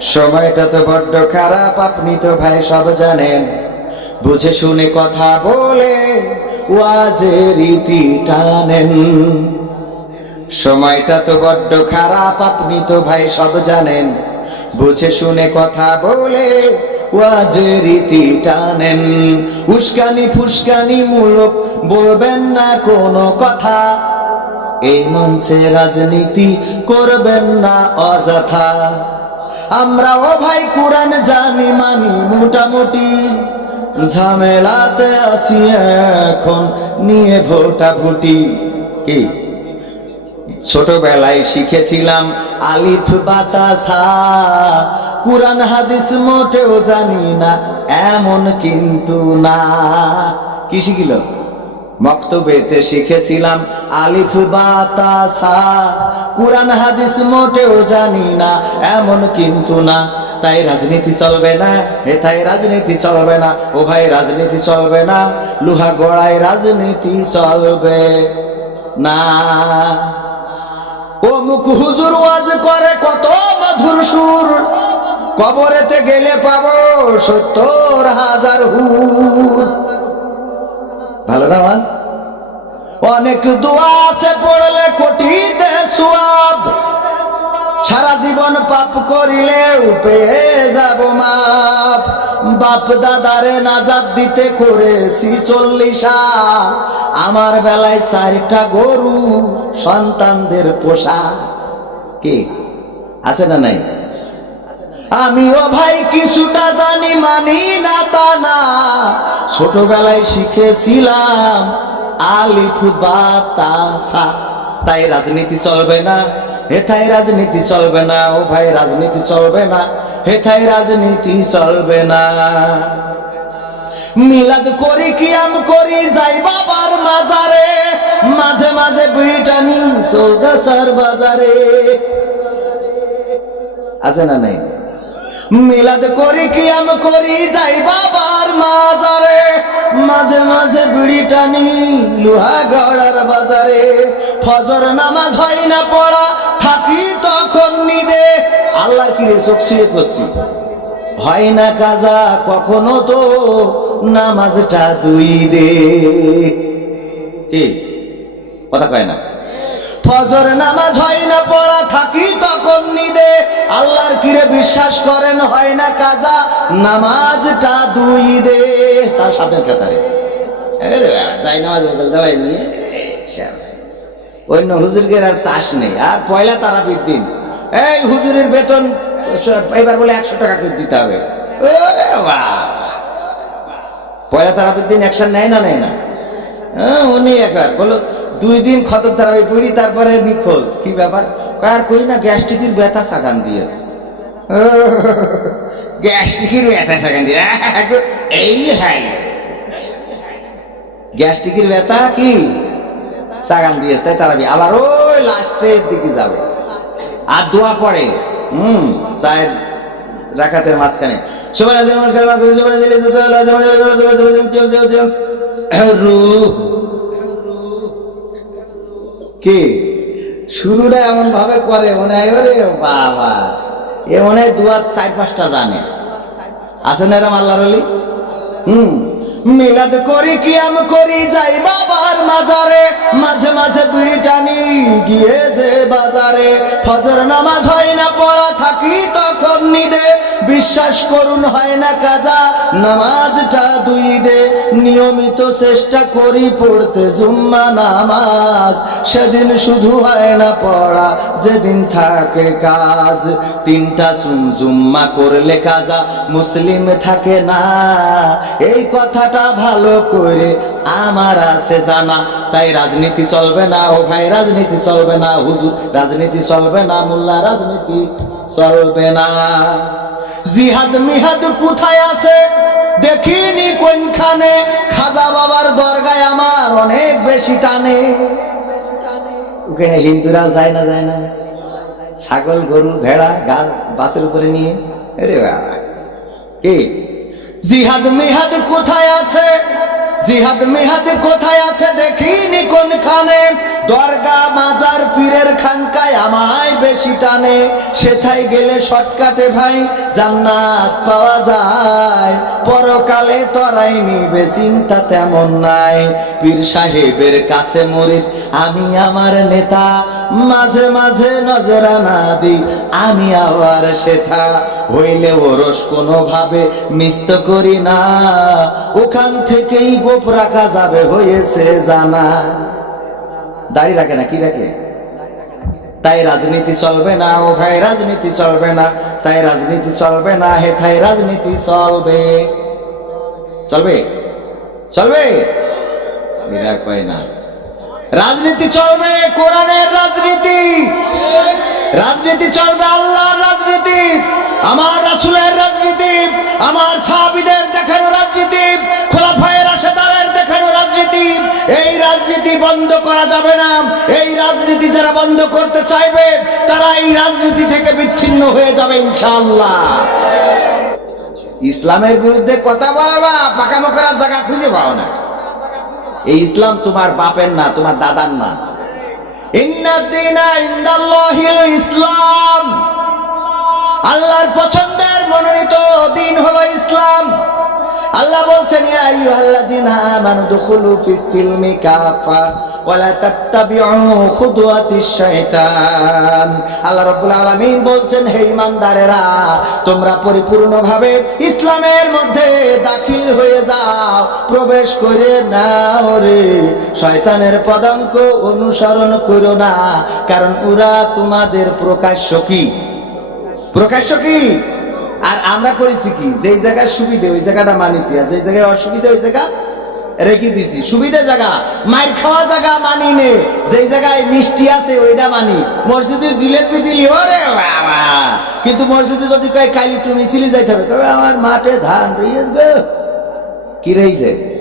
সময়টা তো বড্ড খারাপ, আপনি তো ভাই সব জানেন। বুঝে শুনে কথা বলে, ওয়াজে রীতি টানেন। সময়টা তো বড্ড খারাপ, আপনি তো ভাই সব জানেন। বুঝে শুনে কথা বলে, ওয়াজে রীতি টানেন। উস্কানি ফুসকানি মূলক বলবেন না কোনো কথা। এই মঞ্চে রাজনীতি করবেন না অযথা। আমরাও ভাই কোরআন জানি, মানি মোটামুটি। ঝামেলাতে আসি এখন, নিয়ে ভোটা ভুটি কি? ছোটবেলায় শিখেছিলাম আলিফ বাতাসা কোরআন হাদিস মোটেও জানি না, এমন কিন্তু না। কি শিখিল? মক্তবেতে শিখেছিলাম আলিফ বাতাসা কোরআন, হাদিস মোটেও জানি না, এমন কিন্তু না। তাই রাজনীতি চলবে না হে তাই রাজনীতি চলবে না, ও ভাই রাজনীতি চলবে না, লুহা গড়ায় রাজনীতি চলবে না। ও মুখ হুজুর ওয়াজ করে কত মধুর সুর, কবরেতে গেলে পাবো সত্তর হাজার হুর। অনেক দোয়া আছে, পড়লে কোটিতে সুয়াব সারা জীবন পাপ করিলে পেয়ে যাব মাপ। বাপ দাদারে নাজাদ দিতে করেছি চল্লিশা। আমার বেলায় চারটা গরু, সন্তানদের পোষা। কে? আছে না নাই? আমিও ভাই কিছুটা জানি মানি না তা না। ছোটবেলায় শিখেছিলাম আলিফ বাতাসা তাই রাজনীতি চলবে না, হেথায় রাজনীতি চলবে না, ও ভাই রাজনীতি চলবে না, হেথায় রাজনীতি চলবে না। মিলাদ করি, কিয়াম করি, যাই বাবার মাজারে, মাঝে মাঝে বিটানি চৌদাসার বাজারে। আছে না নাই? মিলাদ করি কি কিয়াম করি যাই বাবার মাজারে। মাঝে মাঝে বিড়ি টানি লোহা গড়ার বাজারে। ফজর নামাজ হয় না পড়া, থাকি তখন নিদে। আল্লাহ কিরে চোখ শুয়ে করছি? হয় না কাজা, কখনো তো নামাজটা দুই দে। কথা কয় না। ফজর নামাজ হয় না পড়া থাকি তখন নিদে। আল্লাহর কিরে বিশ্বাস করেন হয় না কাজা? নামাজটা দুই দে। তার সামনে কাতারে। যাই নামাজ দেওয়াই নিয়ে। অন্য হুজুরকে আর চাষ নেই আর পয়লা তারাবির দিন। এই হুজুরের বেতন এবার বলে একশো টাকা করে দিতে হবে। পয়লা তারাবির দিন অ্যাকশন নেয় না নেয় না? হ্যাঁ, উনি একবার বলো দুই দিন খতম তারাবি পড়ি তারপরে নিখোঁজ কি ব্যাপার আর কই না গ্যাস্ট্রিকের ব্যথা সাগান দিয়েছে গ্যাস্ট্রিকের ব্যথা সাগান দিয়ে এই হ্যাঁ গ্যাস্ট্রিকের ব্যথা কি সাগান দিয়েছে তাই তারাবি আবার ওই লাস্টের দিকে যাবে আর দোয়া পড়ে হুম সাইড রাখাতের মাঝখানে যেমন রূহ কে? শুরুটা এমন ভাবে করে, মনে হয় বলে বাবা। এ মনে হয় দুয়ার চার পাঁচটা জানে। আছে না এরম আল্লাহর অলি হুম। মিলাদ করি কি আমি করি, যাই বাবার মাজারে। মাঝে মাঝে বিড়ি টানি, গিয়ে যে বাজারে। ফজর নামাজ হয় না, পড়া থাকি নিদে বিশ্বাস করুন, হয় না কাজা। নামাজটা দুই দে, নিয়মিত চেষ্টা করি পড়তে, জুম্মা নামাজ। সেদিন শুধু হয় না পড়া, যেদিন থাকে কাজ। তিনটা জুম্মা করলে কাজা, মুসলিম থাকে না। এই কথাটা ভালো করে আমার আছে জানা। তাই রাজনীতি চলবে না, ও ভাই, রাজনীতি চলবে না, হুজুর, রাজনীতি চলবে না, মোল্লা, রাজনীতি চলবে না। জিহাদ মিহাদ কোথায় আছে? দেখিনি কোনখানে? খাজা বাবার দরগায় আমার অনেক বেশি টানে। ওখানে হিন্দুরা যায় না যায় না। ছাগল, গরু, ভেড়া গাল বাসের উপরে নিয়ে। আরে কি? জিহাদ মিহাদ কোথায় আছে? জিহাদ মিহাদ কোথায় আছে? দেখিনি কোনখানে? দরগা মাজার পীরের খানকায় আমায় বেশি টানে, সেথায় গেলে শর্টকাটে ভাই, জান্নাত পাওয়া যায়। পরকালে তরাই নিবে চিন্তা তেমন নাই। পীর সাহেবের কাছে মরিদ, আমি আমার নেতা। মাঝে মাঝে নজরানা দিই আমি আবার সেথা। হইলে ওরস কোনোভাবে মিস্ত করি না। ওখান থেকেই গোপ রাখা যাবে, হয়েছে জানা। দাড়ি রাখে না, কি রাখে? তাই রাজনীতি চলবে না, ও ভাই রাজনীতি চলবে না, তাই রাজনীতি চলবে না, হে তাই রাজনীতি চলবে। চলবে? চলবে? না। রাজনীতি চলবে, কোরআনের রাজনীতি। রাজনীতি চলবে, আল্লাহর রাজনীতি। আমার রাসূলের রাজনীতি, আমার সাহাবীদের দেখানো রাজনীতি রাজনীতি বন্ধ করা যাবে না। এই রাজনীতি যারা বন্ধ করতে চাইবে, তারা এই রাজনীতি থেকে বিচ্ছিন্ন হয়ে যাবে ইনশাআল্লাহ। ইসলামের বিরুদ্ধে কথা বলবা পাকামো করার জায়গা খুঁজে পাও না। এই ইসলাম তোমার বাপের না, তোমার দাদার না। ইন্দাল্লাহিল ইসলাম। আল্লাহর পছন্দের আল্লাহ বলছেন, ইয়া আইয়ুহাল্লাযিনা আমানু দুখুলু ফিস সিলমি কাফা ওয়ালা তাত্তাবিউ খুতুওয়াতিশ শাইতান। আল্লাহ রাব্বুল আলামিন বলছেন, হে ঈমানদারেরা, তোমরা পরিপূর্ণভাবে ইসলামের মধ্যে দাখিল হয়ে যাও, প্রবেশ করে নাও রে। শয়তানের পদাঙ্ক অনুসরণ করো না, কারণ ওরা তোমাদের প্রকাশ্য কি? প্রকাশ্য কি? আর আমরা করেছি কি? যেই জায়গায় সুবিধে, ওই জায়গাটা মানিছি। আর যেই জায়গায় অসুবিধা, ওই জায়গা রেখে দিছি। সুবিধা জায়গা, মায়ের খাওয়া জায়গা মানি নে। যেই জায়গায় মিষ্টি আছে, ওইটা মানি। মসজিদে জিলেপি দিলি, ওরে বাবা! কিন্তু মসজিদে যদি কয়, কালি একটু মিছিলি যাইতে হবে, তবে আমার মাঠে ধান রইয়ে। কি রয়েছে